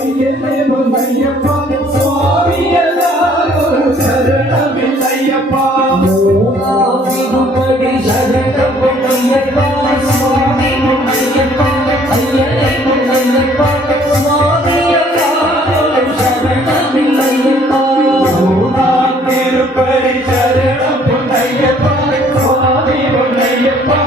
ஐயனே பொன்னையப்பா சுவாமியல்லாதொரு சரணமில்லையப்பா. மூணாவிதுபடி சரணம் பொன்னையப்பா சுவாமி பொன்னையப்பா ஐயனே பொன்னையப்பா சுவாமியல்லாதொரு சரணமில்லையப்பா. மூணாம் திருப்பதி சரணம் பொன்னையப்பா சுவாமி பொன்னையப்பா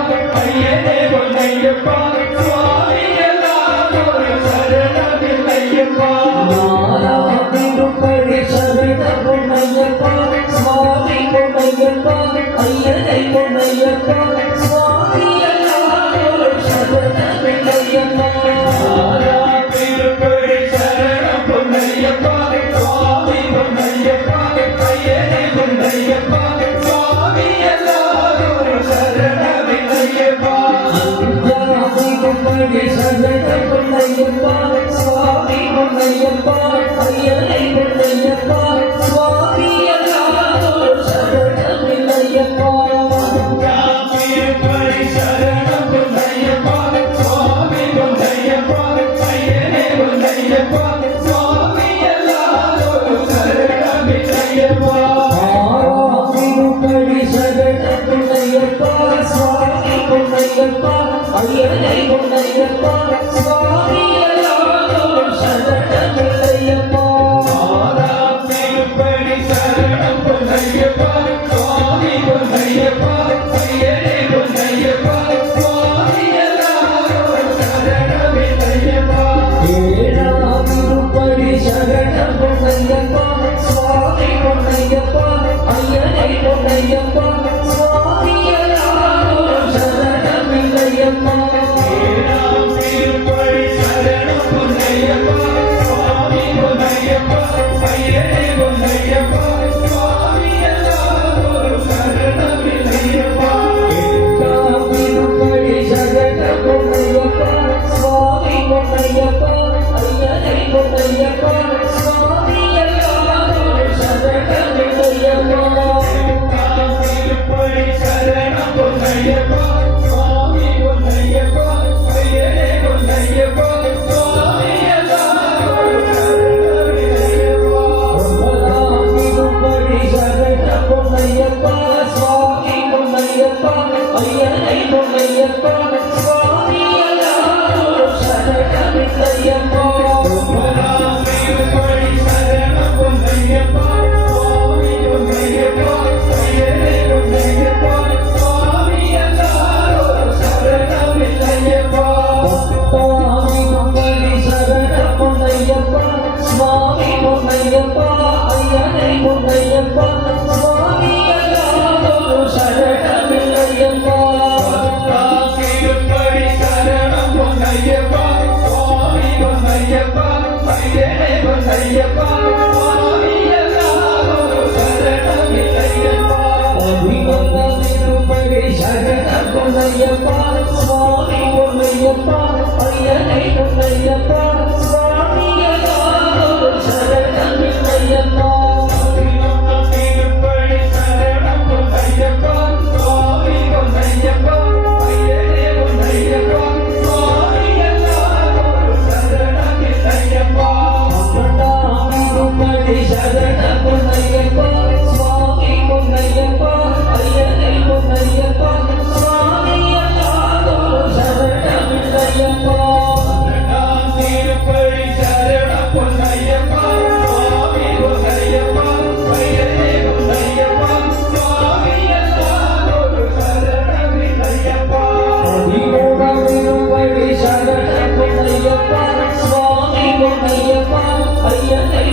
ஐயனே பொன்னையப்பா சுவாமியல்லாதொரு சரணமில்லையப்பா. நாலாவிதுபடி சரணம் பொன்னையப்பா சுவாமி பொன்னையப்பா ஐயனே பொன்னையப்பா சுவாமியல்லாதொரு சரணமில்லையப்பா. மூணாம் திருப்பதி சரணம் பொன்னையப்பா சுவாமி பொன்னையப்பா ஐயனே பொன்னையப்பா சுவாமியல்லாதொரு சரணமில்லையப்பா. அஞ்சாவிதுபடி சரணம் பொன்னையப்பா சுவாமி பொன்னையப்பா ஐயனே பொன்னையப்பா சுவாமியல்லாதொரு சரணமில்லையப்பா. மூணாம் திருப்பதி சரணம் பொன்னையப்பா சுவாமி பொன்னையப்பா ஐயனே பொன்னையப்பா சுவாமியல்லாதொரு சரணமில்லையப்பா. ஆறாவிதுபடி சரணம் பொன்னையப்பா சுவாமி பொன்னையப்பா ஐயனே பொன்னையப்பா சுவாமியல்லாதொரு சரணமில்லையப்பா. ஆறாம் திருப்பதி சரணம் பொன்னையப்பா சுவாமி பொன்னையப்பா ஐயனே பொன்னையப்பா சுவாமியல்லாதொரு சரணமில்லையப்பா. ஏழாவிதுபடி சரணம் பொன்னையப்பா சுவாமி பொன்னையப்பா ஐயனே பொன்னையப்பா சுவாமியல்லாதொரு சரணமில்லையப்பா. ஏழாம் திருப்பதி சரணம் பொன்னையப்பா சுவாமி பொன்னையப்பா ஐயனே பொன்னையப்பா சுவாமியல்லாதொரு சரணமில்லையப்பா. எட்டாவிதுபடி சரணம் பொன்னையப்பா சுவாமி பொன்னையப்பா ஐயனே பொன்னையப்பா சுவாமியல்லாதொரு சரணமில்லையப்பா. எட்டாம் திருப்பதி சரணம் பொன்னையப்பா சுவாமி பொன்னையப்பா ஐயனே பொன்னையப்பா சுவாமியல்லாதொரு சரணமில்லையப்பா. ஒன்பதாவிதுபடி சரணம் பொன்னையப்பா சுவாமி பொன்னையப்பா ஐயனே பொன்னையப்பா சுவாமியல்லாதொரு சரணமில்லையப்பா. ஒன்பதாம் திருப்பதி சரணம் பொன்னையப்பா சுவாமி பொன்னையப்பா ஐயனே பொன்னையப்பா சுவாமியல்லாதொரு சரணமில்லையப்பா. பத்தாவிதுபடி சரணம் பொன்னையப்பா சுவாமி பொன்னையப்பா ஐயனே பொன்னையப்பா சுவாமியல்லாதொரு சரணமில்லையப்பா. பத்தாம் திருப்பதி சரணம் பொன்னையப்பா சுவாமி பொன்னையப்பா ஐயனே பொன்னையப்பா சுவாமியல்லாதொரு சரணமில்லையப்பா. பதினொன்றாவிதுபடி சரணம் பொன்னையப்பா சுவாமி பொன்னையப்பா ஐயனே பொன்னையப்பா சுவாமியல்லாதொரு சரணமில்லையப்பா. பதினொன்றாம் திருப்பதி சரணம் பொன்னையப்பா சுவாமி பொன்னையப்பா ஐயனே பொன்னையப்பா சுவாமியல்லாதொரு சரணமில்லையப்பா. பன்னெண்டாவிதுபடி சரணம் பொன்னையப்பா சுவாமி பொன்னையப்பா ஐயனே பொன்னையப்பா சுவாமியல்லாதொரு சரணமில்லையப்பா. இரண்டாம் திருப்பதி சரணம் பொன்னையப்பா சுவாமி பொன்னையப்பா ஐயனே பொன்னையப்பா சுவாமியல்லாதொரு சரணமில்லையப்பா. பதிமூணாவிதுபடி சரணம் பொன்னையப்பா சுவாமி பொன்னையப்பா ஐயனே